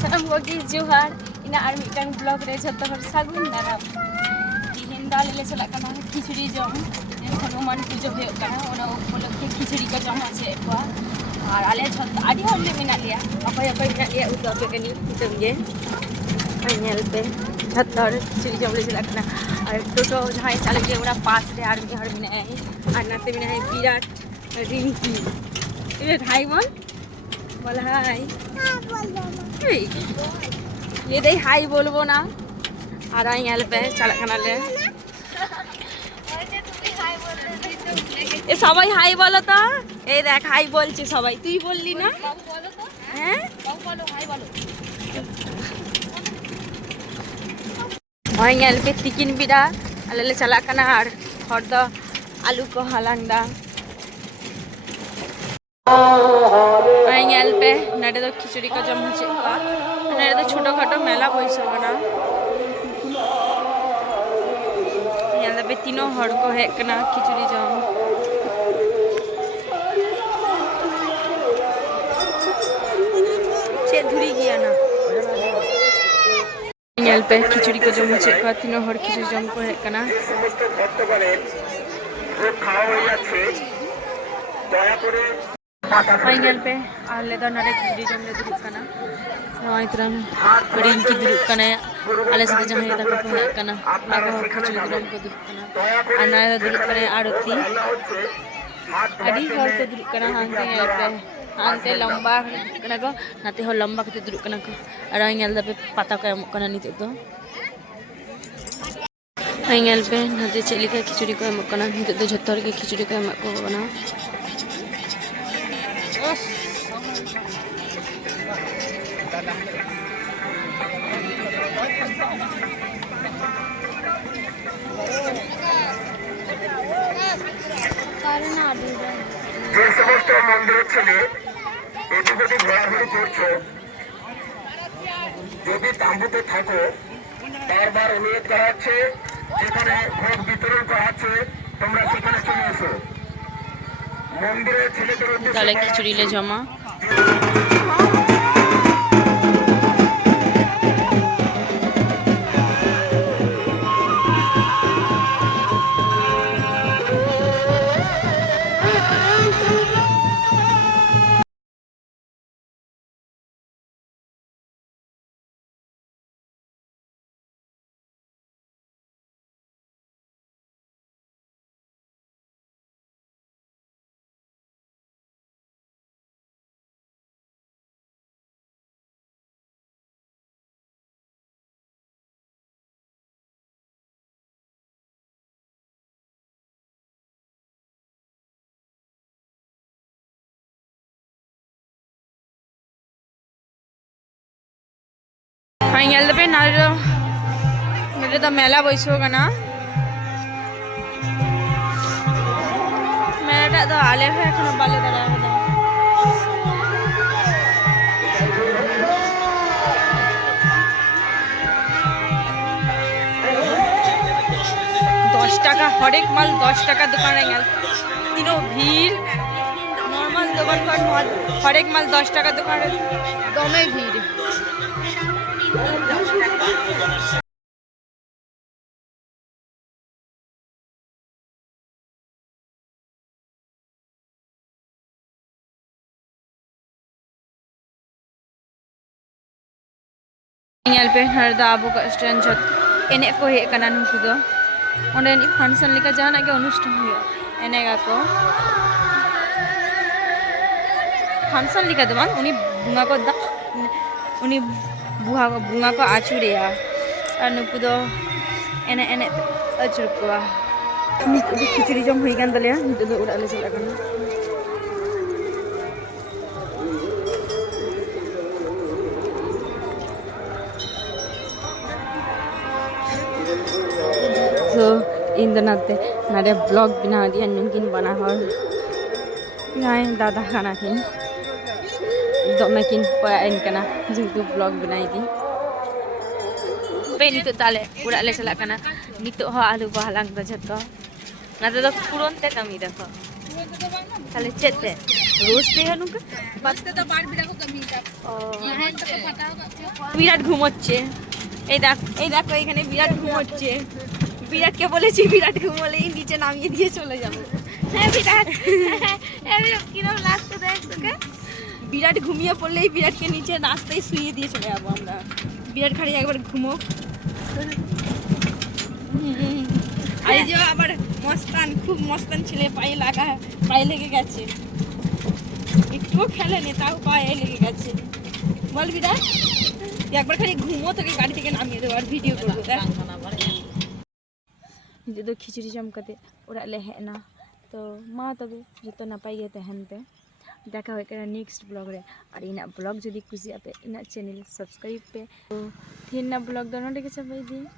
ᱥᱟᱱᱟᱢ ᱠᱚᱜᱮ ᱡᱚᱦᱟᱨ ᱤᱧᱟᱹᱜ ᱟᱨ ᱢᱤᱫᱴᱟᱝ ᱵᱞᱚᱜ ᱨᱮ ᱡᱷᱚᱛᱚ ᱦᱚᱲ ᱥᱟᱹᱜᱩᱱ ᱫᱟᱨᱟᱢ ᱛᱤᱦᱤᱧ ᱫᱚ ᱟᱞᱮ ᱞᱮ ᱪᱟᱞᱟᱜ ᱠᱟᱱᱟ ᱠᱷᱤᱪᱲᱤ ᱡᱚᱢ ᱦᱚᱱᱩᱢᱟᱱ ᱯᱩᱡᱟᱹ ᱦᱩᱭᱩᱜ ᱠᱟᱱᱟ ᱚᱱᱟ ᱩᱯᱚᱞᱚᱠᱠᱷᱮ ᱠᱷᱤᱪᱲᱤ ᱠᱚ ᱡᱚᱢ ᱦᱚᱪᱚᱭᱮᱫ ᱠᱚᱣᱟ ᱟᱨ ᱟᱞᱮ ᱡᱷᱚᱛᱚ ᱟᱹᱰᱤ ᱦᱚᱲ ᱜᱮ ᱢᱮᱱᱟᱜ ᱞᱮᱭᱟ ᱚᱠᱚᱭ ᱚᱠᱚᱭ ᱢᱮᱱᱟᱜ ᱞᱮᱭᱟ ᱩᱫᱩᱜ ᱟᱯᱮ ᱠᱟᱹᱱᱟᱹᱧ ᱱᱤᱛᱚᱜ ᱜᱮ ᱧᱮᱞ ᱯᱮ ᱡᱷᱚᱛᱚ ᱦᱚᱲ ᱠᱷᱤᱪᱲᱤ ᱡᱚᱢ ᱞᱮ ᱪᱟᱞᱟᱜ ᱠᱟᱱᱟ ᱟᱨ ᱴᱳᱴᱳ ᱡᱟᱦᱟᱸᱭ ᱪᱟᱞᱟᱜ ᱜᱮᱭᱟ ᱚᱱᱟ ᱯᱟᱥ ᱨᱮ ᱟᱨ ᱢᱤᱫ ᱦᱚᱲ ᱢᱮᱱᱟᱭᱟ আর নাতে মেনে বিরাট রিঙ্কি বিরাট হাই বল হাই ये दे हाई बोलबो ना আর আই এলবে চালাক কানালে এ সবাই হাই বলো তো এই দেখ হাই বলছে সবাই তুই বললি না বাবু বলো তো হ্যাঁ বাবু বলো হাই বলো আই এলবে তিকিন বিড়া আলেলে চালাক কানা আর হরদ আলু को হালাংদা আই এলবে নাডে তো খিচুড়ি को जम হচ্ছে নাডে তো ছোটখাটো মেলা বইছে না यहाँ पे तीनों हड़ को है कना खिचड़ी जम से धुरी गया ना यहाँ पे खिचड़ी को जम चे का तीनों हड़ खिचड़ी जम को है कना यहाँ पे आले तो नारे खिचड़ी जम ले दुरुक कना नवाई तरह बड़ीन की दुरुक कना आले से जहाँ ये तक को है कना आगे हो खिचड़ी जम को दुरुक कना अनार दुरुक कना आरती अड़ी हर को दुरुक कना हांते यहाँ पे हांते लंबा कना को नाते हो लंबा के दुरुक कना को अराई यहाँ पे पता का कना नहीं तो यहाँ पे नाते चली का खिचड़ी को कना नहीं तो झत्तर के खिचड़ी को कना যে সমস্ত মন্দিরের ছেলে এদিকে ঘোরাঘুরি করছো যদি তাঁবুতে থাকো বারবার অনুরোধ করা হচ্ছে যেখানে ভোগ বিতরণ করা হচ্ছে তোমরা সেখানে চলে এসো মন্দিরের ছেলেদের তাহলে খিচুড়ি লে জমা यहाँ पे नारे मेरे तो मेला बैसो ना मेला तो आले है এখন বালে দাঁড়ায় বলে 10 টাকা হরেক মাল 10 টাকা দোকানে গেল तीनों भीड़ नॉर्मल दुकान पर हरेक माल 10 টাকা দোকানে দমে ভিড় यहाँ पे हरदा आबू का स्टैंड एने को हे कना नुकु दो ओंडे नि फंक्शन लेका जाना के अनुष्ठान हुआ एने को फंक्शन लेका दमान उनी बुंगा को दा उनी बुंगा को आचुरिया और नुकु दो एने एने आचुर को नित खिचड़ी जम हुई गन दले नित दो उड़ा ले चला कना so इन नाते नारे ब्लॉग बना दिया नुकिन बना हर नाय दादा खाना किन दमे किन पया इन कना जेतु ब्लॉग बनाई दी पे नितो ताले उड़ा ले चला कना नितो हो आलू को हलांग द जतो नाते तो पुरन ते कमी देखो ताले चेते रोज ते हनु का बसते तो बार बिड़ा को कमी বিরাট ঘুমোচ্ছে। এই দেখো এখানে বিরাট ঘুমোচ্ছে। বিরাটকে বলেছি বিরাট ঘুমোলেই নিচে নামিয়ে দিয়ে চলে যাবো। হ্যাঁ বিরাট, কিরকম লাগছে দেখ তোকে। বিরাট ঘুমিয়ে পড়লেই বিরাটকে নিচে রাস্তায় শুয়ে দিয়ে চলে যাবো আমরা। বিরাট খালি একবার ঘুমো। আর এই যে আবার মস্তান, খুব মস্তান ছেলে, পায়ে লেগে গেছে। একটুও খেলেনি তাও পায়ে লেগে গেছে। বল বিরাট, একবার খালি ঘুমো, তোকে গাড়ি থেকে নামিয়ে দেবো আর ভিডিও করবো। ᱱᱤᱛᱚᱜ ᱫᱚ ᱠᱷᱤᱪᱲᱤ ᱡᱚᱢ ᱠᱟᱛᱮ ᱚᱲᱟᱜ ᱞᱮ ᱦᱮᱡ ᱮᱱᱟ ᱛᱚ ᱢᱟ ᱛᱚᱵᱮ ᱡᱚᱛᱚ ᱱᱟᱯᱟᱭ ᱜᱮ ᱛᱟᱦᱮᱱ ᱯᱮ দেখা হয়ে গেল নেক্সট ব্লগ রে আর ইনাᱜ ব্লগ যদি খুশি আপে ইনাᱜ চ্যানেল সাবস্ক্রাইব পে তো থিনা ব্লগ ᱫᱚ ᱱᱚᱰᱮ ᱜᱮ ᱪᱟᱵᱟᱭ ᱫᱤᱧ।